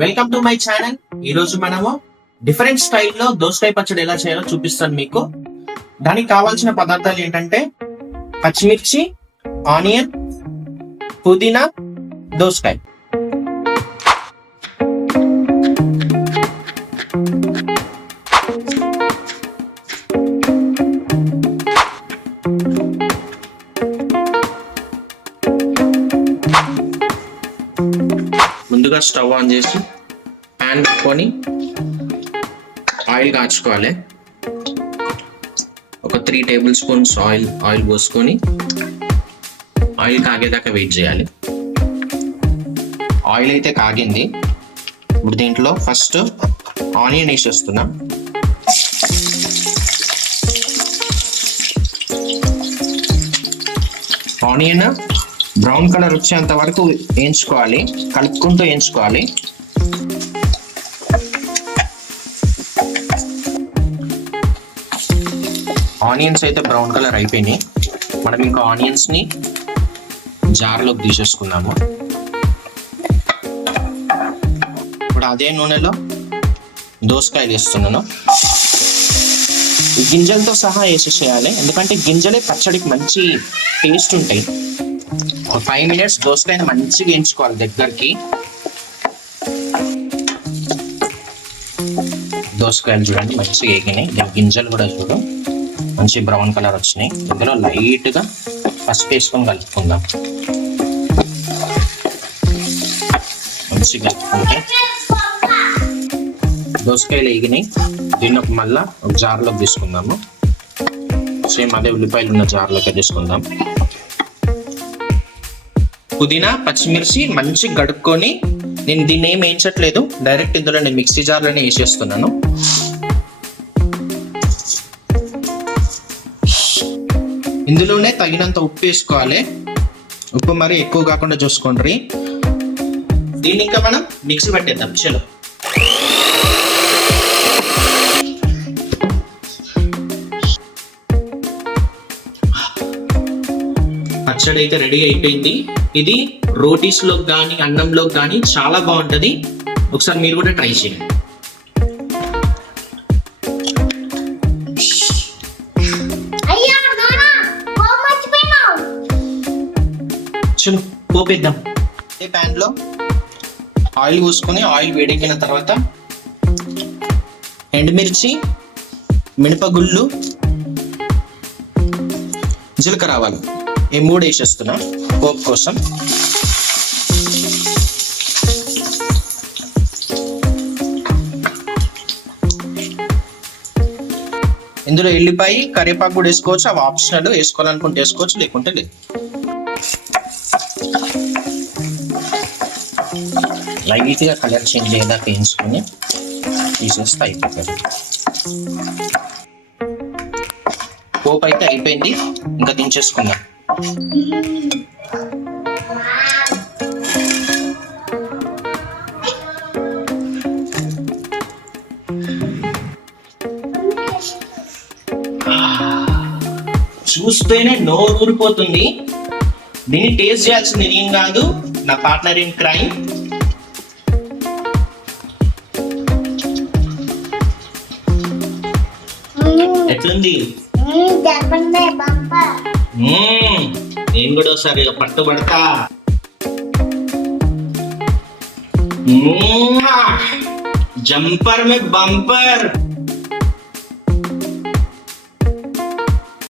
Welcome to my channel. ఈ రోజు మనము డిఫరెంట్ స్టైల్లో దోసకాయ పచ్చడి ఎలా చేయాలో చూపిస్తాను మీకు. దానికి కావాల్సిన పదార్థాలు ఏంటంటే పచ్చిమిర్చి, ఆనియన్, పుదీనా, దోసకాయ. ముందుగా స్టవ్ ఆన్ చేసి ప్యాన్ పెట్టుకొని ఆయిల్ కాచుకోవాలి. ఒక 3 టేబుల్ స్పూన్స్ ఆయిల్ పోసుకొని ఆయిల్ కాగేదాకా వెయిట్ చేయాలి. ఆయిల్ అయితే కాగింది. ఇప్పుడు దీంట్లో ఫస్ట్ ఆనియన్ వేసేస్తున్నా. ఆనియన్ బ్రౌన్ కలర్ వచ్చేంత వరకు వేయించుకోవాలి, కలుపుకుంటూ వేయించుకోవాలి. ఆనియన్స్ అయితే బ్రౌన్ కలర్ అయిపోయినాయి. మనం ఇంకా ఆనియన్స్ ని జార్లోకి తీసేసుకున్నాము. ఇప్పుడు అదే నూనెలో దోసకాయలు వేస్తున్నాను. గింజలతో సహా వేసేసేయాలి, ఎందుకంటే గింజలే పచ్చడికి మంచి టేస్ట్ ఉంటాయి. ఒక 5 మినిట్స్ దోసకాయని మంచిగా వేయించుకోవాలి దగ్గరికి. దోసకాయలు చూడండి మంచిగా వేగినాయి. దీని గింజలు కూడా చూడు మంచి బ్రౌన్ కలర్ వచ్చినాయి. ఇందులో లైట్గా పసుపు వేసుకొని కలుపుకుందాం. మంచిగా కలుపుకుంటే దోసకాయలు వేగినాయి. దీన్ని మళ్ళా ఒక జార్లోకి తీసుకుందాము. సేమ్ అదే ఉల్లిపాయలు ఉన్న జార్లోకి తీసుకుందాం. పుదీనా, పచ్చిమిర్చి మంచిగా గడుక్కొని, నేను దీన్ని ఏం వేయించట్లేదు, డైరెక్ట్ ఇందులో నేను మిక్సీ జార్లోనే వేసేస్తున్నాను. ఇందులోనే తగినంత ఉప్పు వేసుకోవాలి. ఉప్పు మరి ఎక్కువ కాకుండా చూసుకోండి. దీన్ని ఇంకా మనం మిక్సీ పట్టేద్దాం. చలో పచ్చడి అయితే రెడీ అయిపోయింది. ఇది రోటీస్ లో కానీ అన్నంలో కానీ చాలా బాగుంటది. ఒకసారి మీరు కూడా ట్రై చేయండి. చలో పోపేద్దాం. ఈ ప్యాన్ లో ఆయిల్ పోసుకొని ఆయిల్ వేడెక్కిన తర్వాత ఎండుమిర్చి, మినపగుళ్ళు, జీలకర్ర ఆవాలు ఈ 3 వేసేస్తున్నా పోపు కోసం. ఇందులో ఎల్లిపాయ, కరివేపాకు కూడా వేసుకోవచ్చు. అవి ఆప్షనల్, వేసుకోవాలనుకుంటే వేసుకోవచ్చు, లేకుంటే లేదు. లైట్గా కలర్ చేంజ్ అయ్యేదాకా వేయించుకొని తీసేస్తే అయిపోతుంది. పోపు అయితే అయిపోయింది, ఇంకా దించేసుకుందాం. చూస్తేనే నోరు ఊరిపోతుంది. దీన్ని టేస్ట్ చేయాల్సింది నేను కాదు, నా పార్ట్నర్ ఇన్ క్రైమ్. ఎట్లుంది? నేను కూడా ఒకసారి పట్టుబడతా. జంపర్ మే బంపర్.